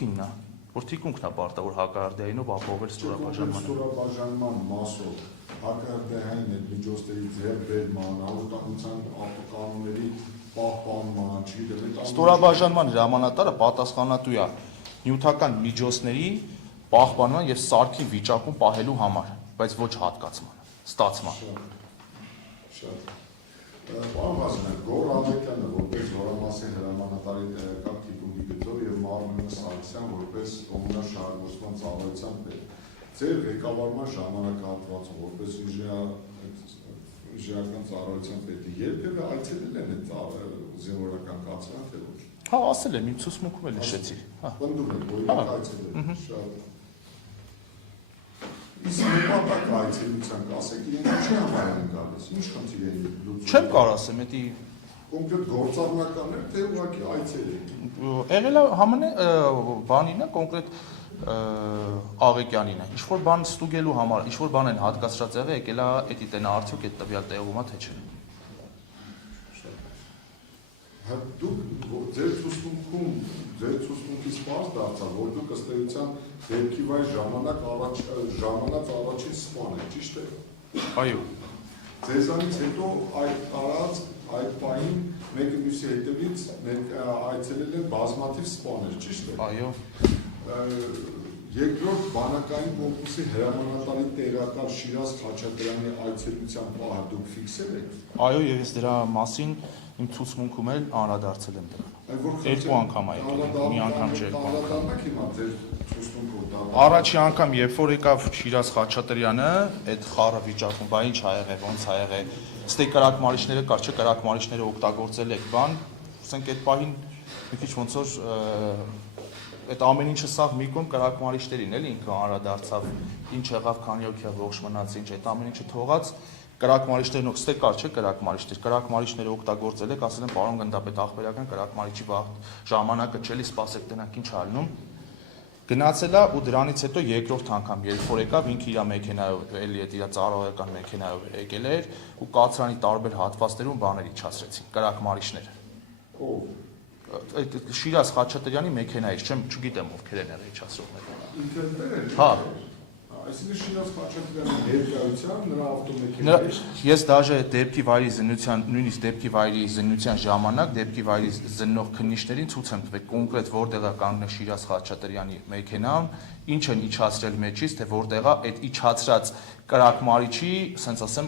թիմն է, որ թիկունքն է պարտավոր հակարդեայինով ապահովել ստորաբաժանմանը։ Ստորաբաժանման մասով հակարդեային այդ միջոցների ձեռբերման, անվտանգության կանոնների պահպանման, չգիտեմ, Ստորաբաժանման հրամանատարը պատասխանատու է նյութական միջոցների պահպանման եւ սարքի վիճակում պահելու համար, բայց ոչ հատկացման, ստացման։ Շատ։ Պարոն Ղազարյան, Գոռ Ավետյանը որպես զորամասի հրամանատարի տեղեկալ թիկունքի գծով եւ Մարմինե Սարգսյան որպես կոմունալ շահագործման ծառայության պետ։ Ձեր ղեկավարման ժամանակահատվածում որպես ինժեներական ծառայության պետի երբևէ այցելել են այդ զինվորական կացարան թե ոչ։ Հա, ասել եմ, իմ ցուցմունքում էլ հիշեցի։ Հա։ Պնդում եք, որ իրենք այցելել են։ Շատ։ Իսկ նպատակ այցելության կասեք, իրենք չի համարեն գալիս, ինչ խնդիր է լուծում։ Չեմ կարող ասեմ, դա կոնկրետ գործառնական է, թե ուղղակի այցել է։ Եղել է համենը բանին է, կոնկրետ Աղեկյանին է։ Ինչ որ բան ստուգելու համար, ինչ որ բան են հատկացրած եղել, եկել է էդի տենա արդյոք այդ տվյալ տեղում է թե չէ։ Դուք ձեր ցուցմունքից պարզ դարձավ, որ դուք ըստ էության դեպքի վայր ժամանած առաջին սպան եք, ճիշտ է։ Այո։ Ձեզանից հետո այդ պահին մեկը մյուսի հետևից այցելել են բազմաթիվ սպաներ, ճիշտ է։ Այո։ Երկրորդ բանակային կորպուսի հրամանատարի տեղակալ Շիրազ Խաչատրյանի այցելության պահը դուք ֆիքսել եք։ Այո, եւ ես դրա մասին իմ ցուցմունքում էլ անդրադարձել եմ դրան։ Երկու անգամ է եկել, մի անգամ չէ։ Անդրադառնաք հիմա ձեր ցուցմունքով։ Առաջի անգամ, երբ որ եկավ Շիրազ Խաչատրյանը, այդ խառը վիճակում, բա ինչ ա եղել, ոնց ա եղել, ստե կրակմարիչները կար, չէ, կրակմարիչները օգտագործել եք, բան, ասենք այդ պահին մի քիչ ոնց որ այդ ամեն ինչը սաղ մի կողմ կրակմարիչներին էլի ինքը անդրադարձավ, ինչ եղավ, քանի օքյա ողջ մնաց, ինչ այդ ամեն ինչը թողած կրակմարիչներն օգստե կար չէ կրակմարիչները օգտագործել եք, ասել են պարոն գնդապետ ախպերական կրակմարիչի ժամանակը չէ, սպասեք տնանք ինչ ալնում։ Գնացել է ու դրանից հետո երկրորդ անգամ երբ որ եկավ ինքը իր մեքենայով էլի այդ իր ծառայական մեքենայով եկել էր ու կացրանի տարբեր հատվածներում բաներ իջացրեցին կրակմարիչները։ Այդ Շիրազ Խաչատրյանի մեքենայից, չգիտեմ ովքեր են եղել իջացրողները։ Ինքն Հա։ Այսինքն Շիրազ Խաչատրյանի ներկայությամբ նրա ավտոմեքենայից ես դաժե դեպքի վայրի զննության, նույնիսկ դեպքի վայրի զննության ժամանակ դեպքի վայրի զննող քննիչներին ցույց եմ տվել կոնկրետ որտեղ է կանգնել Շիրազ Խաչատրյանի մեքենան, ինչ են իջացրել մեջից, թե որտեղ է այդ իջացրած կրակմարիչի, ասենց ասեմ,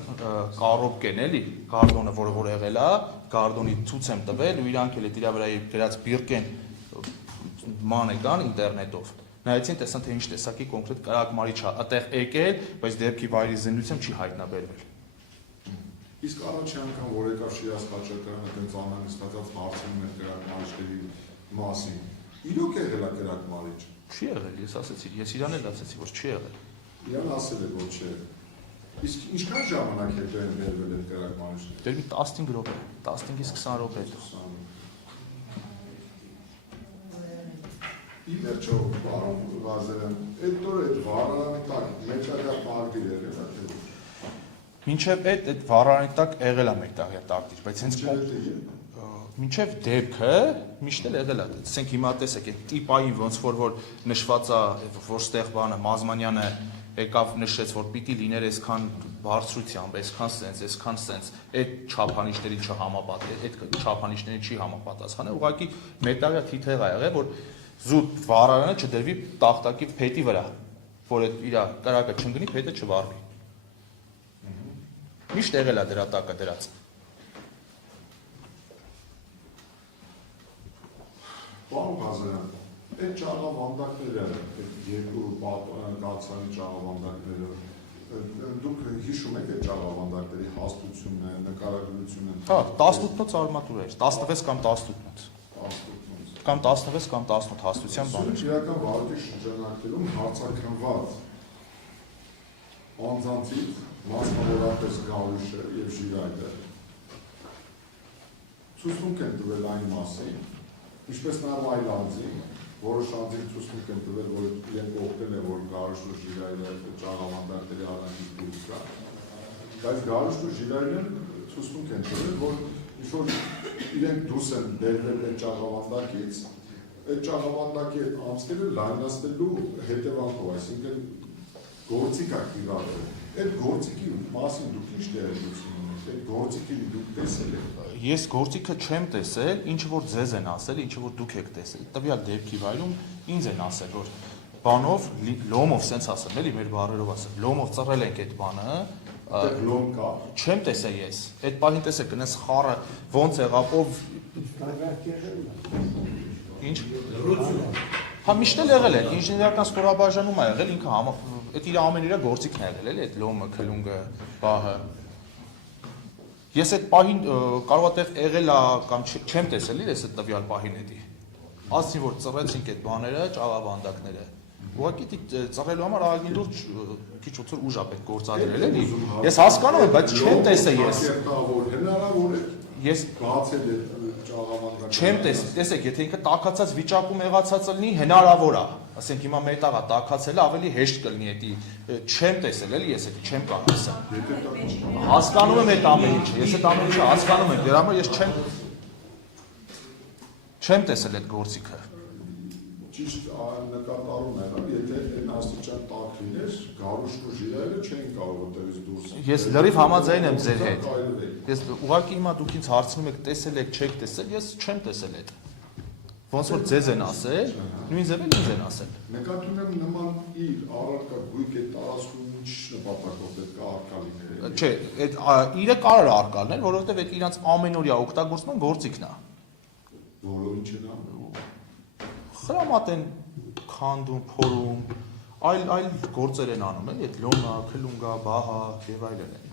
կարոպկեն էլի, գարդոնը, որ եղել է, գարդոնի ցույց եմ տվել ու իրանք էլ այդ իր վրա գրած բիրկեն ման եկան ինտերնետով։ Նայեցին, տեսան թե ինչ տեսակի կոնկրետ կրակմարիչ է այդտեղ եկել, բայց դեպքի վայրի զննությամբ չի հայտնաբերվել։ Իսկ առաջի անգամ որ եկավ Շիրազ Խաչատրյանը տենց անհանգստացած հարցնում էր կրակմարիչների մասին, իրոք եղել է կրակմարիչ։ Չի եղել, ես ասեցի, ես իրան էլ ասեցի, որ չի եղել։ Իրան ասել է որ չէ։ Իսկ ինչքան ժամանակ հետո են վերվել այդ կրակմարիչները։ Դեռ մի 15 րոպե, 15-ից 20 րոպե հետո։ Իվերջո, պարոն Ղազարյան, այդ օր այդ վառարանի տակ մեկտաղյա տակտիր եղել է թե։ Մինչև այդ վառարանի տակ եղել է մեկտաղյա տակտիր, բայց հենց մինչև դեպքը միշտ էլ եղել է։ Ասենք հիմա տեսեք, այդ տիպային ոնց որ նշված է, որ ստեղ բանը Մազմանյանը եկավ նշեց, որ պիտի լիներ այսքան բարձրությամբ, այսքան սենց, այդ չափանիշներին չհամապատասխան, այդ չափանիշներին չի համապատասխանել, ուղղակի մետաղյա թիթեղ է եղել, որ զուտ վառարանը չդրվի տախտակի փետի վրա, որ այդ իր կրակը չընկնի, փետը չվառվի։ Միշտ եղել է դրա տակը դրած։ Պարոն Ղազարյան, այդ ճաղավանդակները, այդ երկու կացանի ճաղավանդակները, դուք հիշում եք այդ ճաղավանդակների հաստությունը, նկարագրությունը։ Հա, 18-ից արմատուր էր, 16 կամ 18-ից։ Կամ 16 կամ 18 հաստության բան։ Իրական վարույթի շրջանակներում հարցաքննված անձանցից, մասնավորապես Գարուշը եւ Ժիրայդը ցուցմունք են տվել այն մասին, ինչպես նաև այլ անձին, որոշ անձին ցուցմունք են տվել, որ իրենք օգնել են, որ Գարուշը Ժիրայդը ճաղավանդակների արանքից դուրս գա, բայց Գարուշը Ժիրայդը ցուցմունք են տվել, որ ինչ-որ իրենք դուրս են բերվել այդ ճաղավանդակից, այդ ճանապարհի հետ անցնելը լայնացնելու հետևանքով, այսինքն գործիք ակտիվացնել։ Այդ գործիքի մասին դուք ինչ տեղեկություն ունեք, այդ գործիքին դուք տեսել եք։ Ես գործիքը չեմ տեսել, ինչ որ ձեզ են ասել, ինչ որ դուք եք տեսել։ Տվյալ դեպքի վայրում ինձ են ասել, որ բանով լոմով սենց ասեմ, էլի մեր բառերով ասեմ, լոմով ծռել ենք այդ բանը, լոմ կա։ չեմ տեսել ես։ Այդ բանին տեսեք, այնպես խառը ոնց եղավ, ով ինչ։ Հա միշտ էլ եղել է, ինժեներական ստորաբաժանում ա եղել, ինքը այդ իր ամեն իրա գործիքն ա եղել, էլի այդ լոմը, քլունգը, բահը։ Ես այդ պահին կարող է տեղ եղել ա կամ չեմ տեսել ես այդ տվյալ պահին էդի։ Ասի որ ծռեցինք այդ բաները, ճաղավանդակները։ Ուղղակի ծռելու համար աղագին լուրջ քիչ ուծր ուժ ա պետք գործադրել էլի։ Ես հասկանում եմ, բայց չեմ տեսել ես։ Հնարավոր է։ Ես բացել է ճաղավանդակը։ Չեմ տեսել, տեսեք, եթե ինքը տաքացած վիճակում եղածած լինի, հնարավոր է։ Ասենք հիմա մետաղա տաքացելը ավելի հեշտ կլինի էդի։ Չեմ տեսել էլի ես էդի, չեմ կարող ասել։ Հասկանում եմ այդ ամեն ինչը, ես այդ ամեն ինչը հասկանում եմ, դրա համար ես չեմ տեսել այդ գործիքը։ Ճիշտ նկատառում եմ, եթե այն աստիճան տաք լիներ, գարուշն ու ժիրայելը չէին կարող այդտեղից դուրս։ Ես լրիվ համաձայն եմ ձեր հետ։ Ես ուղղակի հիմա դուք ինձ հարցնում եք տեսել եք, չեք տեսել, ես չեմ տեսել այդ։ Ոնց որ ձեզ են ասել, նույն ձև էլ ինձ են ասել։ Նկատում եմ նման իր առարկա գույք այդ տարածքում ինչ նպատակով պետք է արկա լիներ։ Չէ, այդ իրը կարող է արկա լինել, որովհետև այդ իրանց ամենօրյա օգտագործման գործիքն է։ Որով ինչ են անում։ Խրամատ են քանդում, փորում, այլ գործեր են անում, էլի այդ լոմա, քլունգա, բահա եւ այլն են։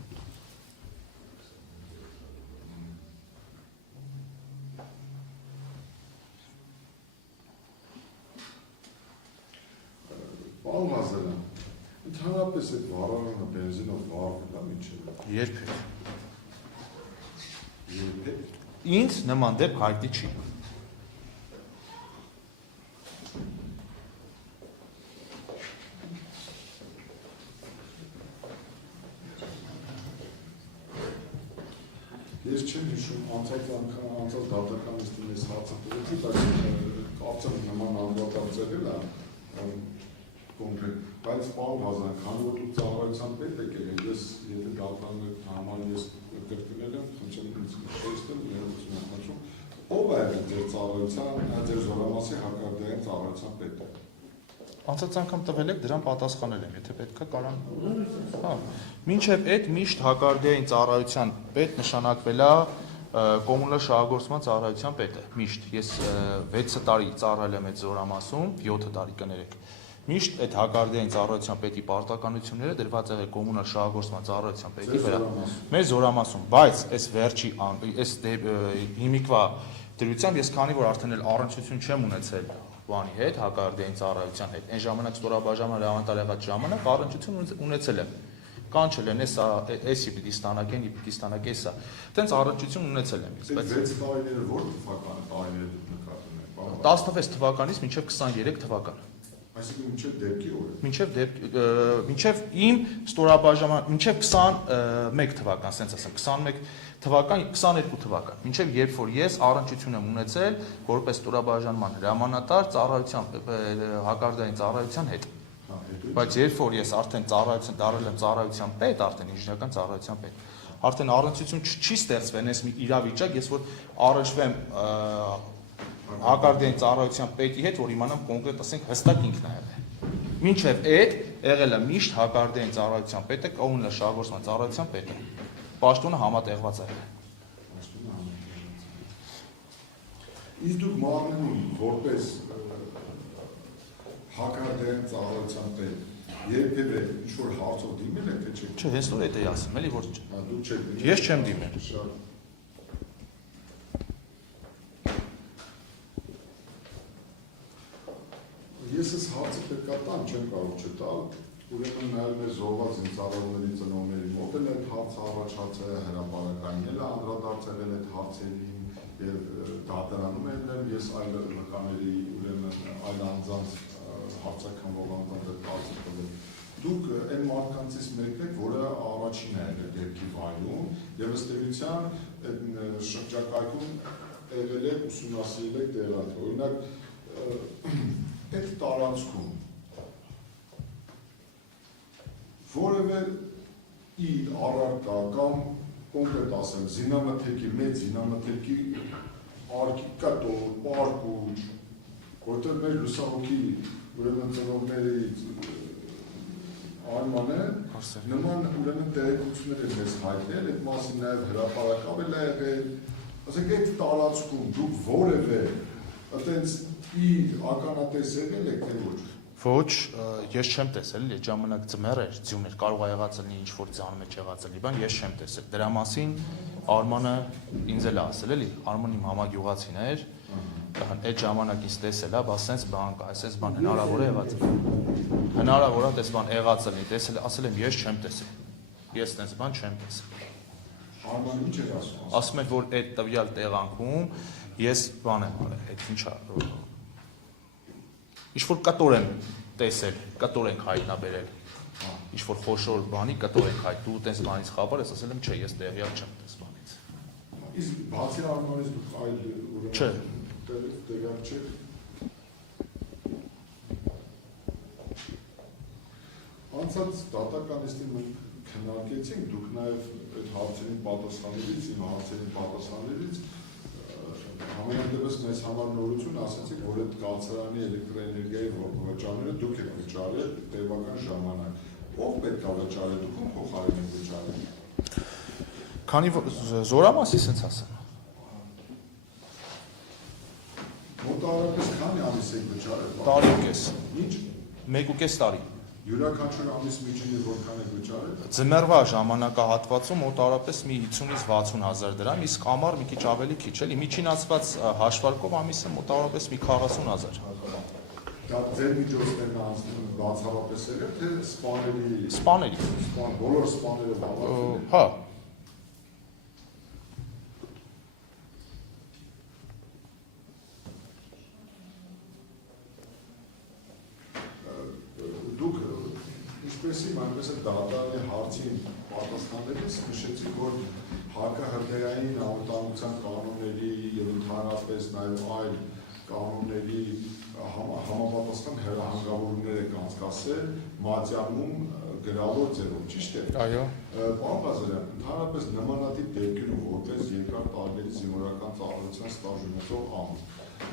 Պարոն Ղազարյան, ընդհանրապես այդ վառարանը բենզինով վառվում է ինչու՞։ Երբեք։ Երբեք։ Ինձ նման դեպք հայտնի չի։ Ես չեմ հիշում անցած դատականիստին ես հարցը տվեցի, բայց կարծեմ նման անդրադարձել է կոնկրետ, բայց պարոն Ղազարյան, քանի որ դուք ծառայության պետ եք եղել, ես եթե դատական համար ես կրկնել եմ, խնդրեմ ինձ տեսնել, ներողություն եմ խնդրում, ով է եղել ձեր ծառայության, ձեր զորամասի հակարդային ծառայության պետը։ Անցած անգամ տվել եք, դրան պատասխանել եմ, եթե պետք է կարան։ Հա, մինչև այդ միշտ հակարդային ծառայության պետ նշանակվել է կոմունալ շահագործման ծառայության պետը։ Միշտ ես 6 տարի ծառայել եմ այդ զորամասում, 7 տարի կներեք։ Միշտ այդ հակարդային ծառայության պետի պարտականությունները դրված եղել կոմունալ շահագործման ծառայության պետի վրա։ Մեր զորամասում, բայց այս վերջի այս հիմիկվա դրությամբ ես քանի որ արդեն էլ առնչություն չեմ ունեցել բանի հետ, հակարդային ծառայության հետ։ Այն ժամանակ ստորաբաժանման լավանտար եղած ժամանակ առնչություն ունեցել եմ։ Կանչել են էսի պիտի ստանակ են, պիտի ստանակ էսա։ Տենց առնչություն ունեցել եմ ես, բայց 6 տարիները որ թվականի տարիները դուք նկատում եք, պարոն։ 16 թվականից մինչև 23 թվական։ Այսինքն մինչև դեպքի օրը։ Մինչև իմ ստորաբաժանման, մինչև 21 թվական, ասենց ասեմ, 21 թվական, 22 թվական, մինչև երբ որ ես առնչություն եմ ունեցել որպես ստորաբաժանման հրամանատար ծառայության հակարդային ծառայության հետ։ Բայց երբ որ ես արդեն ծառայություն դառել եմ ծառայության պետ, արդեն ինժեներական ծառայության պետ, արդեն առնչություն չի ստեղծվել այս մի իրավիճակ, ես որ առնչվեմ հակարդային ծառայության պետի հետ, որ իմանամ կոնկրետ ասենք հստակ ինքն է եղել։ Մինչև այդ եղել է միշտ հակարդային ծառայության պետը, կոմունալ շահագործման ծառայության պետը։ Պաշտոնը համատեղված է եղել։ Իսկ դուք մարմնում որպես հակարդային ծառայության պետ երբևէ ինչ-որ հարցով դիմել եք, թե չեք։ Չէ, հենց նոր էդ էի ասում, էլի որ դուք չեք։ Ես չեմ դիմել։ Ես այս հարցը պետք է տամ, չեմ կարող չտալ, ուրեմն նայել մեր զոհված զինծառայողների ծնողների մոտ էլ այդ հարցը առաջացել է, հրապարակային էլ անդրադարձել են այդ հարցերին եւ դատարանում եմ ես այլ նկաների ուրեմն այլ անձանց հարցական ոլորտներ կարծիքով դուք այն մարդկանցից մեկն եք, որը առաջին է եղել դեպքի վայրում եւ ըստ էության այդ շրջակայքում եղել է ուսումնասիրել եք տեղանքը։ Օրինակ այդ տարածքում որևէ իր առարկա կամ կոնկրետ ասեմ, զինամթերքի, մեծ զինամթերքի արկի կտոր, պարկուճ, որտեղ մեր լուսահոգի ուրեմն ծնողների արմանը նման ուրեմն տեղեկություններ են մեզ հայտնել, այդ մասին նաև հրապարակավել է եղել, ասենք այդ տարածքում դուք որևէ այտենց իր ականատես եղել եք, թե ոչ։ Ոչ, ես չեմ տեսել, այդ ժամանակ ձմեռ էր, ձյուն էր, կարող է եղած լինի ինչ-որ ձան մեջ եղած լինի, բան ես չեմ տեսել։ Դրա մասին Արմանը ինձ էլ ասել էլի, Արմանը իմ համագյուղացին էր, այդ ժամանակ ինձ տեսել է, բա սենց բան կա, այսպես բան հնարավոր է եղած։ Հնարավոր է այդպես բան եղած լինի, տեսել, ասել եմ ես չեմ տեսել։ Ես այդպես բան չեմ տեսել։ Արմանը ինչ էր ասում։ Ասում էր, որ այդ տվյալ տեղանքում ես բան եմ արել, այդ ինչա ինչ-որ կտոր եմ տեսել, կտոր ենք հայտնաբերել, ինչ-որ խոշոր բանի կտոր ենք հայտ, դու տենց բանից խաբար ես, ասել եմ, չէ, ես տեղյակ չեմ տես բանից։ Իսկ բացի Արմանից դուք այլ Չէ։ տեղյակ չեք։ Անցած դատականիստին մենք քննարկեցինք, դուք նաև այդ հարցերին պատասխանելիս, իմ հարցերին պատասխանելիս համենայնդեպս մեզ համար նորություն ասացիք, որ այդ կացարանի էլեկտրոէներգիայի վճարները դուք եք վճարել տևական ժամանակ։ Ով պետք է վճարել, դուք ում փոխարեն եք վճարել։ Քանի զորամասի սենց ասեմ։ Մոտավորապես քանի ամիս եք վճարել։ Տարի ու կես։ Ինչ։ 1.5 տարի։ Յուրաքանչյուր ամիս միջինը որքան եք վճարել։ Ձմեռվա ժամանակահատվածում մոտավորապես մի 50-ից 60 հազար դրամ, իսկ ամառ մի քիչ ավելի քիչ էլի, միջինացված հաշվարկով ամիսը մոտավորապես մի 40 հազար։ Դա ձեր միջոցներն անցնում բացառապես եղել, թե սպաների։ Սպաների։ Բոլոր սպաները բավարարել։ Հա։ Դուք ինչպես իմ այնպես էլ դատարանի հարցին պատասխանելիս նշեցիք, որ հակահրդեհային անվտանգության կանոնների եւ ընդհանրապես նաեւ այլ կանոնների համապատասխան հրահանգավորումներ եք անցկացրել Մատյանում գրավոր ձևով, ճիշտ է։ Այո։ Պարոն Ղազարյան, ընդհանրապես նմանատիպ դեպքերում որպես երկար տարիների զինվորական ծառայության ստաժ ունեցող անձ,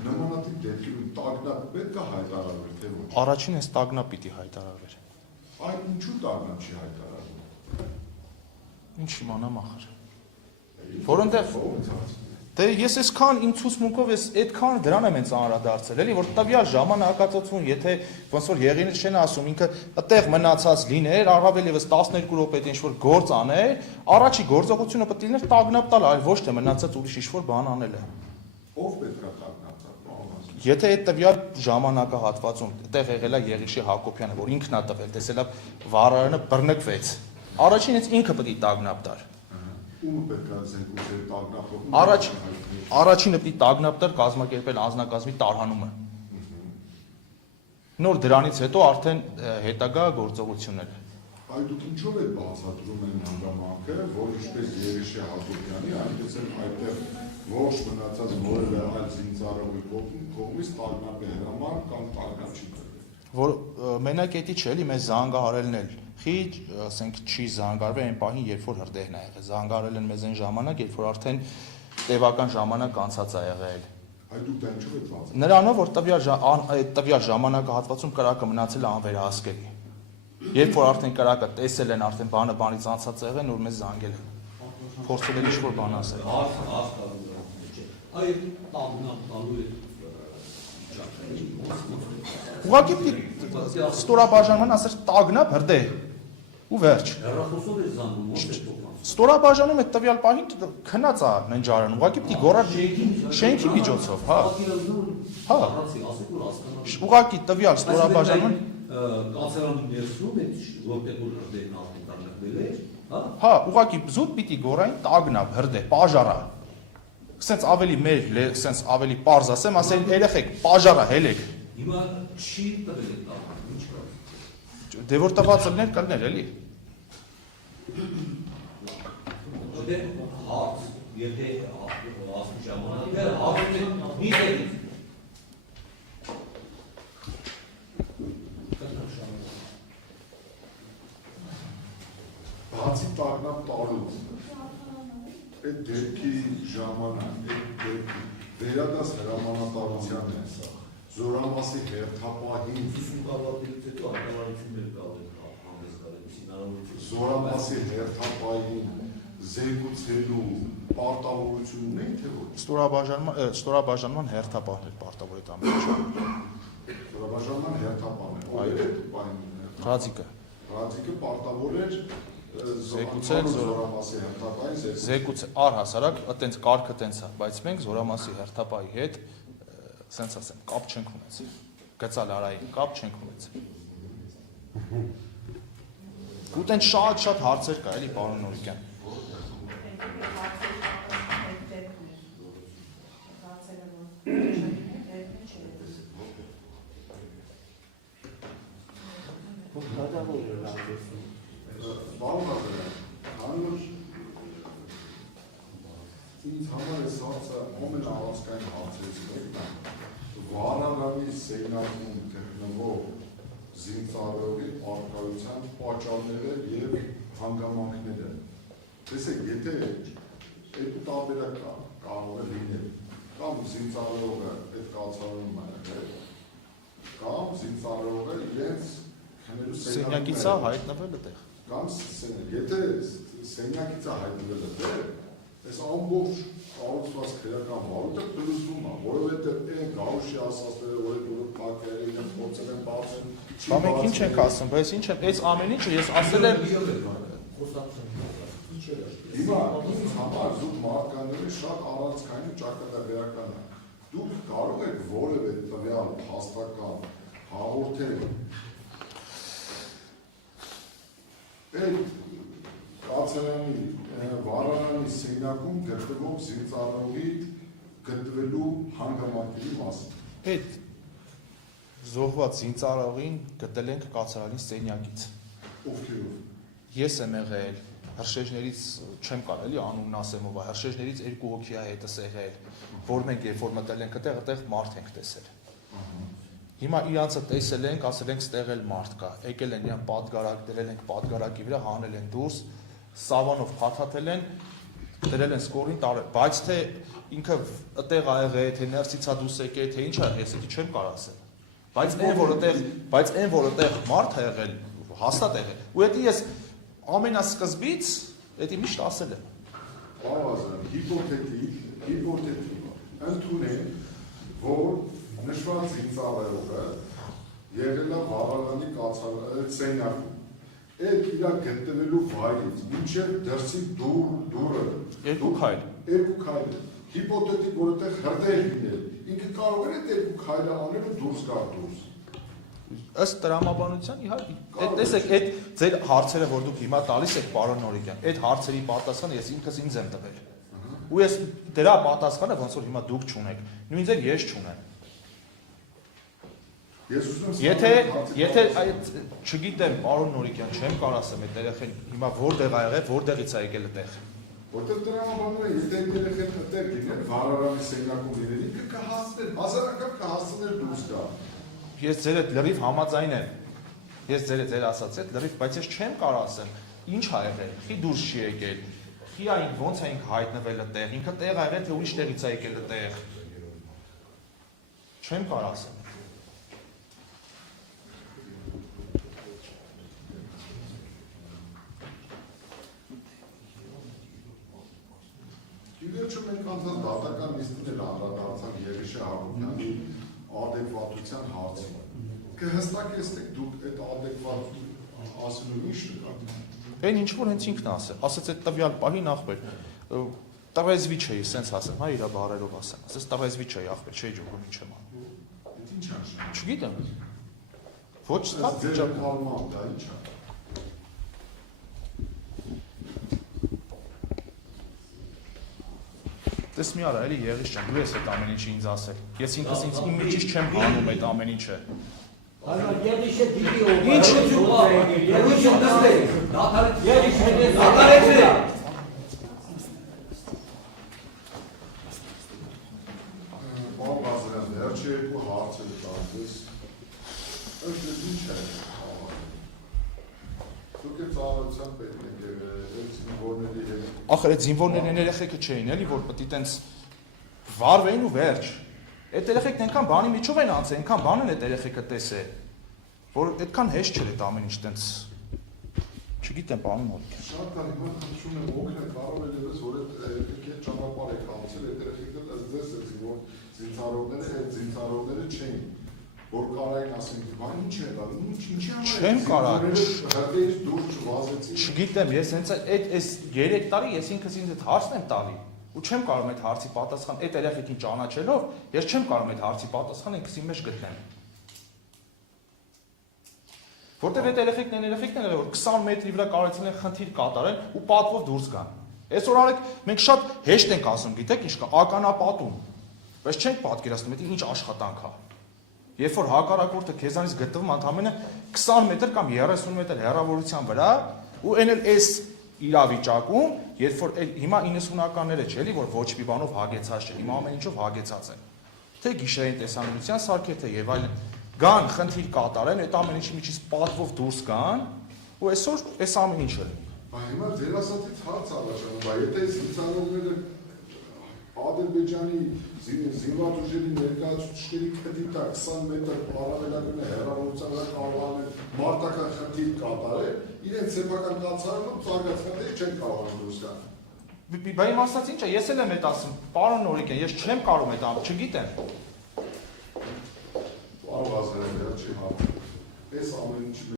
նմանատիպ դեպքերում տագնապ պետք է հայտարարվեր, թե ոչ։ Առաջին էս տագնապ պիտի հայտարարվեր։ Այդ ինչու տագնապ չի հայտարարվում։ Ինչ իմանամ ախր։ Որոնտեղ դե ես այսքան իմ ցուցմունքով ես այդքան դրան եմ հենց անդրադարձել, էլի որ տվյալ ժամանակահատվածում, եթե ոնց որ եղին չեն ասում, ինքը այդտեղ մնացած լիներ, առավել եւս 12 րոպե ինչ որ գործ աներ, առաջի գործողությունը պետք է լիներ տագնապ տալ, այլ ոչ թե մնացած ուրիշ ինչ-որ բան անելը։ Ով պետք է տագնապ տալ։ Եթե այդ տվյալ ժամանակահատվածում այդտեղ եղել է Եղիշի Հակոբյանը, որ ինքն է տվել, տեսել է վարարանը բռնկվեց, առաջին հենց ինքը պետք է տագնապ տար։ Ումը պետք է զենքուց տագնապ։ Առաջինը պետք է տագնապ տար կազմակերպել անձնակազմի տարհանումը։ Նոր դրանից հետո արդեն հետագա գործողությունները։ Այդ դուք ինչով եք բացատրում այն հանգամանքը, որ ինչպես Եղիշի Հակոբյանի, այնպես էլ այդտեղ ոչ մնացած որևէ այլ զինծառայողի կողմից տագնապ է հրամար կամ տագնապ չի տրվել։ Որ մենակետի չէ, էլի մեզ զանգահարելն էլ խիչ, ասենք չի զանգարվել այն պահին, երբ որ հրդեհն է եղել։ Զանգարել են մեզ այն ժամանակ, երբ որ արդեն տևական ժամանակ անցած է եղել։ Այդ դուք դա ինչով եք բացատրում։ Նրանով որ տվյալ ժամանակահատվածում կրակը մնացել է անվերահսկելի։ Երբ որ արդեն կրակը տեսել են, արդեն բանը բանից անցած եղել, նոր մեզ զանգել են։ Փորձել են ինչ-որ բան ասել։ Այդ տագնապ տալու է։ Ուղղակի պիտի ստորաբաժանման ասեր տագնապ հրդեհ ու վերջ։ Հեռախոսով է զանգում, ո՞նց է փոխանցում։ Ստորաբաժանում այդ տվյալ պահին քնած է ննջարան, ուղղակի պիտի գոռար շենքի միջոցով, հա։ Հա։ Ուղղակի տվյալ ստորաբաժանում Կացարանի ներսում է որտեղ որ հրդեհն արդեն տագնապել է, հա։ Հա, ուղղակի զուտ պիտի գոռային տագնապ հրդեհ, պաժարա։ Սենց ավելի մեր, սենց ավելի պարզ ասեմ, ասեն երեխեք, պաժարա հելեք։ Հիմա չի տվել է տագնապ, ինչ կա։ Դե որ տված լիներ կլներ էլի։ Դե հարց, եթե ասում ժամանակը, հարցը մի դեպք։ տագնապ տալուց այդ դեպքի ժամանակ, այդ դեպքի վերադաս հրամանատարության է սա, Զորամասի հերթապահին Զորամասի հերթապահին զեկուցելու պարտավորություն ունեն, թե ոչ։ Ստորաբաժանման հերթապահն էր պարտավոր այդ ամենը։ Ստորաբաժանման հերթապահն է, ով էր այդ Ռաձիկը։ Ռաձիկը պարտավոր էր Զեկուցել Զորամասի հերթապահին զեկուցել առհասարակ այտենց կարգը տենց է, բայց մենք Զորամասի հերթապահի հետ սենց ասեմ, կապ չենք ունեցել։ Գծալարային կապ չենք ունեցել։ Ու տենց շատ հարցեր կա, էլի պարոն Նորիկյան։ Պարոն Ղազարյան, հանուր ինձ համար է սարցը ամենահարցկային հարցերից մեկն է, Վարարանի սենյակում գտնվող զինծառայողի առկայության պատճառները եւ հանգամանքները։ Տեսեք, եթե այդ տարբերակ կա, կարող է լինել, կամ զինծառայողը այդ կացարանում է, կամ զինծառայողը իրենց քնելու Սենյակից է հայտնվել այդտեղ։ Կամ եթե սենյակից է հայտնվել այդտեղ, այս ամբողջ կառուցված քրեական վարույթը փլուզվում է, որովհետև այն Գաուշի ասածները, որ այդ օրը փակել են, փորձել են բացել։ Բա մենք ինչ ենք ասում, բայց ինչ եմ, այս ամեն ինչը ես ասել եմ Հիմա ինձ համար զուտ մարդկաների շատ առանցքային ճակատագրական է։ Դուք կարող եք որևէ տվյալ հաստական հաղորդել այդ կացարանի վարարանի սենյակում գտնվող զինծառայողի գտնվելու հանգամանքների մասին։ Այդ զոհված զինծառայողին գտել ենք կացարանի սենյակից։ Ովքերով։ Ես եմ եղել, հրշեջներից չեմ կարող էլի անունն ասեմ ով է, հրշեջներից 2 հոգի է հետս եղել, որ մենք երբ որ մտել ենք այդտեղ մարդ ենք տեսել։ Հիմա իրանցը տեսել ենք, ասել ենք ստեղ էլ մարդ կա, եկել են իրան պատգարակ, դրել ենք պատգարակի վրա, հանել են դուրս, սավանով փաթաթել են, դրել են սկորին տարել, բայց թե ինքը այդտեղ ա եղել, թե ներսից է դուրս եկել, թե ինչ ա, ես դա չեմ կարող ասել։ Բայց այն որ այդտեղ մարդ է եղել, հաստատ եղել։ Ու դա ես ամենասկզբից դա միշտ ասել եմ։ Բավական հիպոթետիկ ընդունենք, որ նշված զինծառայողը եղել է Վարարանի սենյակում։ Այդ իր գտնվելու վայրից մինչև դրսի դուրը 2 քայլ։ 2 քայլ։ Հիպոթետիկ որ այդտեղ հրդեհ լինել։ Ինքը կարող է այդ 2 քայլը անել ու դուրս գալ դուրս։ Ըստ տրամաբանության իհարկե տեսեք այդ ձեր հարցերը որ դուք հիմա տալիս եք պարոն Նորիկյան այդ հարցերի պատասխանը ես ինքս ինձ եմ տվել ու ես դրա պատասխանը ոնց որ հիմա դուք չունեք նույն ձեր ես չունեմ եթե այդ չգիտեմ պարոն Նորիկյան չեմ կարող ասեմ այդ երեխեն հիմա որտեղ ա եղել որտեղից ա եկել այդտեղ որտեղ տրամաբանները եթե երեխեն այդտեղ լինեն Վարարանի սենյակում լինեն ինքը կհասներ հազարական կհասներ դուրս գա Ես ձեր հետ լրիվ համաձայն եմ։ Ես ձեր ասած այդ լրիվ, բայց ես չեմ կարող ասեմ, ինչ ա եղել, խի դուրս չի եկել։ Խի այն ոնց է ինքը հայտնվել այդտեղ, ինքը տեղ ա եղել, թե ուրիշ տեղից ա եկել այդտեղ։ Չեմ կարող ասեմ։ Իվերջո մենք անցած դատական նիստին անդրադարձանք Երիշե Հարությունյանի adekvatության հարցին։ Կհստակեցնեք դուք այդ adekvat ասելու ինչ նկատի։ Այն ինչ որ հենց ինքն ասել, ասեց այդ տվյալ պահին ախպեր։ Տվեզվիչ էի, սենց ասեմ, հա իր բառերով ասեմ։ Ասես տվեզվիչ էի ախպեր, չէի ջոկում ինչ եմ անում։ Այդ ինչ է։ Չգիտեմ։ Ոչ ստապ ձեր կալման դա ինչ է։ Դες մի արա, էլի եղիս չեմ, դու ես այդ ամեն ինչը ինձ ասել։ Ես ինքս ինձ իմ միջից չեմ հանում այդ ամեն ինչը։ Երիշը դիտի ով։ Ինչ Երիշը դստեք։ Երիշը դատարեցի։ Բաղազրան վերջի երկու հարցերը տալիս։ Ըստ ինչ է։ Դուք ծառայության պետք եք եղել, ախր այդ զինվորներն են երեխեքը չէին էլի, որ պետք է տենց վարվեին ու վերջ։ Այդ երեխեքն այնքան բանի միջով են անցել, այնքան բան են այդ երեխեքը տեսել, որ այդքան հեշտ չէր այդ ամեն ինչ տենց։ Չգիտեմ, պարոն Մոլիք։ Շատ լավ, հիմա խնդրում եմ օգնել, կարող է դեպս, որ այդ երեխեքը ճանապարհ եք անցել, այդ երեխեքը ըստ ձեզ որ զինծառայողները այդ զինծառայողները չէին, որ կարային ասենք, բան ինչ է դա, ինչի Չեմ կարող։ հրդեհից դուրս չվազեցին։ Չգիտեմ, ես հենց այս 3 տարի ես ինքս ինձ այդ հարցն եմ տալի ու չեմ կարող այդ հարցի պատասխան այդ երեխեքին ճանաչելով, ես չեմ կարող այդ հարցի պատասխանը ինքս իմ մեջ գտնեմ։ Որտեւ այդ երեխեքն են, որ 20 մետրի վրա կարողացել են խնդիր կատարել ու պատվով դուրս գան։ Այսօր արեք մենք շատ հեշտ ենք ասում, գիտեք ինչ կա, ականապատում։ Բայց չենք պատկերացնում, դա ինչ աշխատանք է։ Երբ որ հակառակորդը քեզանից գտնվում ընդամենը 20 մետր կամ 30 մետր հեռավորության վրա ու այն էլ այս իրավիճակում, երբ որ հիմա 90-ականները չէ՞ որ ոչ մի բանով հագեցած չէ, հիմա ամեն ինչով հագեցած են։ Թե գիշերային տեսանելիության սարքեթե եւ այլն, գան խնդիր կատարեն, այդ ամեն ինչի միջից պատվով դուրս գան ու այսօր այս ամեն ինչը։ Հիմա ձեր ասածից հարց առաջանում, բայց եթե զինծառայողները Ադրբեջանի զինված ուժերի ներկայացուցիչների քդիտ 20 մետր առավելագույն հեռավորության վրա կարող են մարտական խնդիր կատարել, իրենց սեփական կացարանում զարգացնել չեն կարող դուրս գալ։ Բայց իմ ասած ինչ է, ես էլ եմ այդ ասում, պարոն Նորիկյան, ես չեմ կարող այդ ամեն, չգիտեմ։ Կարող ասել եմ, չի հարց։ Այս ամեն ինչ